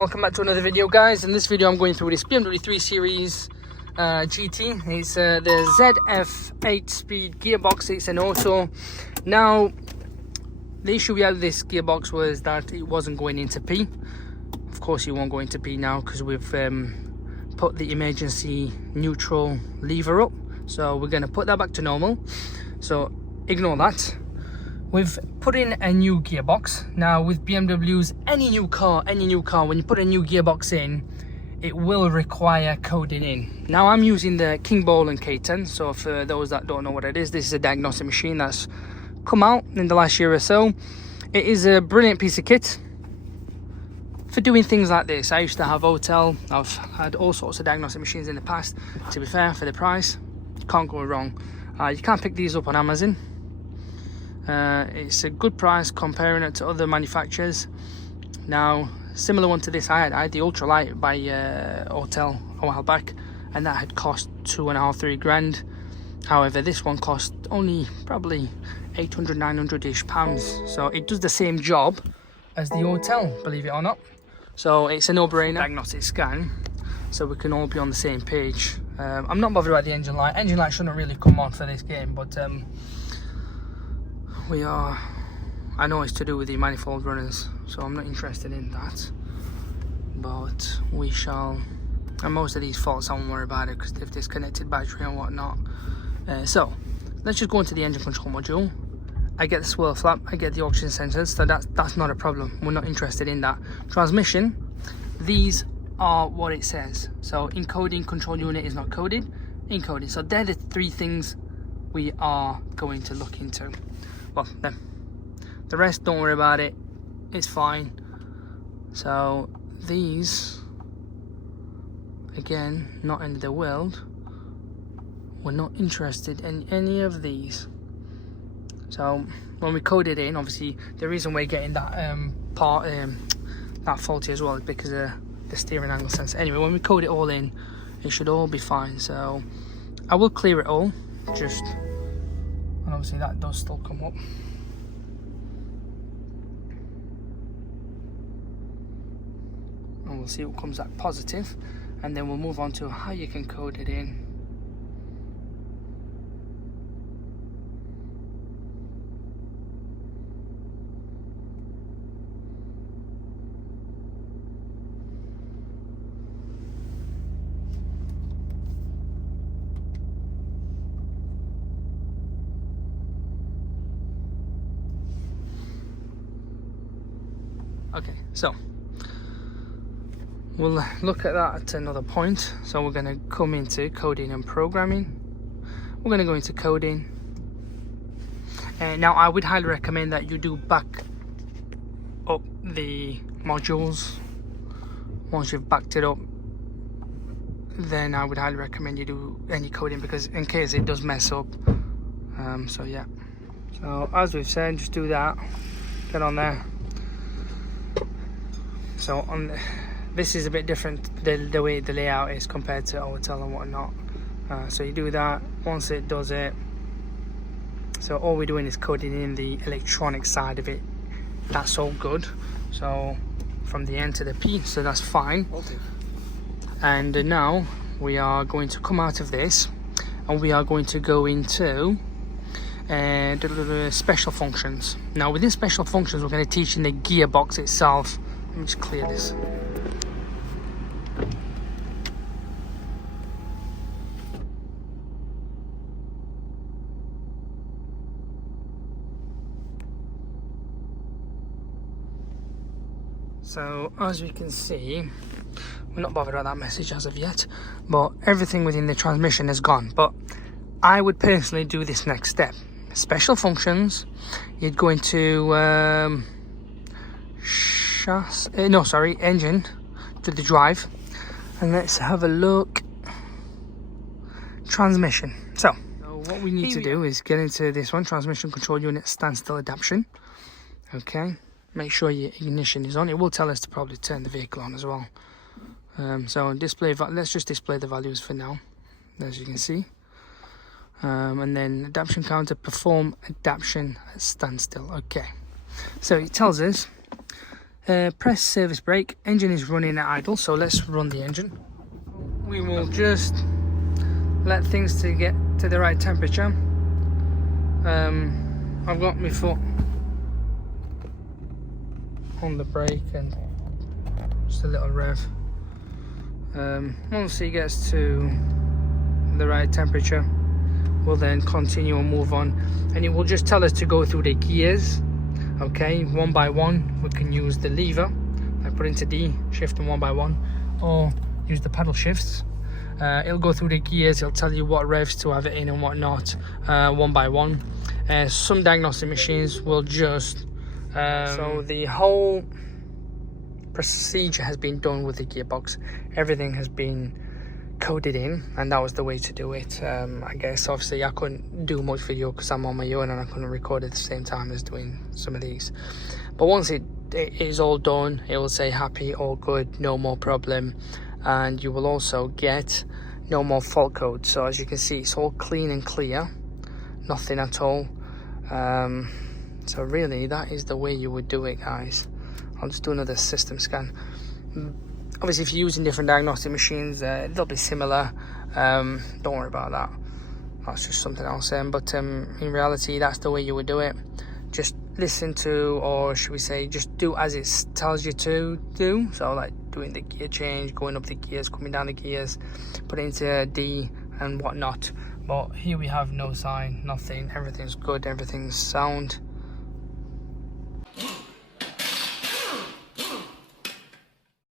Welcome back to another video, guys. In this video I'm going through this BMW 3 Series GT. It's the ZF8 speed gearbox. It's an auto. Now the issue we had with this gearbox was that it wasn't going into P. Of course it won't go into P now because we've put the emergency neutral lever up, so we're going to put that back to normal, so ignore that. We've put in a new gearbox. Now with BMWs, any new car, when you put a new gearbox in, it will require coding in. Now I'm using the KINGBOLEN K10, so for those that don't know what it is, this is a diagnostic machine that's come out in the last year or so. It is a brilliant piece of kit for doing things like this. I used to have Hotel, I've had all sorts of diagnostic machines in the past. To be fair, for the price, you can't go wrong. You can't pick these up on Amazon. It's a good price comparing it to other manufacturers. Now, similar one to this, I had the ultralight by Hotel a while back, and that had cost £2.5–3 grand. However, this one cost only probably 800–900-ish pounds. So it does the same job as the Hotel, believe it or not. So it's a no-brainer. Diagnostic scan, so we can all be on the same page. I'm not bothered about the engine light. Engine light shouldn't really come on for this game, but I know it's to do with the manifold runners, so I'm not interested in that, but we shall. And most of these faults I won't worry about it because they've disconnected battery and whatnot. So let's just go into the engine control module. I get the swirl flap, I get the oxygen sensors, so that's not a problem. We're not interested in that. Transmission, these are what it says. So encoding, control unit is not coded, encoding. So they're the three things we are going to look into. Well, the rest, don't worry about it, it's fine. So these, again, not end of the world. We're not interested in any of these. So when we code it in, obviously the reason we're getting that that faulty as well is because of the steering angle sensor. Anyway, when we code it all in, it should all be fine. So I will clear it all, just. And obviously that does still come up. And we'll see what comes back positive, and then we'll move on to how you can code it in. Okay, so we'll look at that at another point. So we're going to come into coding and programming. We're going to go into coding. Now I would highly recommend that you do back up the modules. Once you've backed it up, then I would highly recommend you do any coding, because in case it does mess up. So yeah, so as we've said, just do that, get on there. So this is a bit different, the way the layout is compared to Hotel and whatnot. So you do that, once it does it, so all we're doing is coding in the electronic side of it. That's all good. So from the N to the P, so that's fine. Okay. And now we are going to come out of this, and we are going to go into special functions. Now within special functions, we're going to teach in the gearbox itself. Let me just clear this. So as we can see, we're not bothered about that message as of yet, but everything within the transmission is gone. But I would personally do this next step. Special functions, you'd go into engine, to the drive, and let's have a look. Transmission. So what we need to do is get into this one, transmission control unit standstill adaption. Okay, make sure your ignition is on. It will tell us to probably turn the vehicle on as well. So display, let's just display the values for now, as you can see. And then adaption counter, perform adaption at standstill. Okay, so it tells us Press service brake. Engine is running at idle, so let's run the engine. We will just let things to get to the right temperature. I've got my foot on the brake and just a little rev. Once it gets to the right temperature, we'll then continue and move on, and it will just tell us to go through the gears. Okay, one by one. We can use the lever, I put into D, shift them one by one, or use the paddle shifts. It'll go through the gears, it'll tell you what revs to have it in and what not, one by one. Some diagnostic machines will just so the whole procedure has been done with the gearbox. Everything has been coded in, and that was the way to do it. I guess obviously I couldn't do much video because I'm on my own and I couldn't record at the same time as doing some of these. But once it is all done, it will say happy, all good, no more problem, and you will also get no more fault code. So as you can see, it's all clean and clear, nothing at all. So really that is the way you would do it, guys. I'll just do another system scan. Obviously if you're using different diagnostic machines, they'll be similar. Don't worry about that, that's just something else. But in reality, that's the way you would do it. Just listen to, or should we say, just do as it tells you to do. So like doing the gear change, going up the gears, coming down the gears, put it into D and whatnot. But here we have no sign, nothing, everything's good, everything's sound.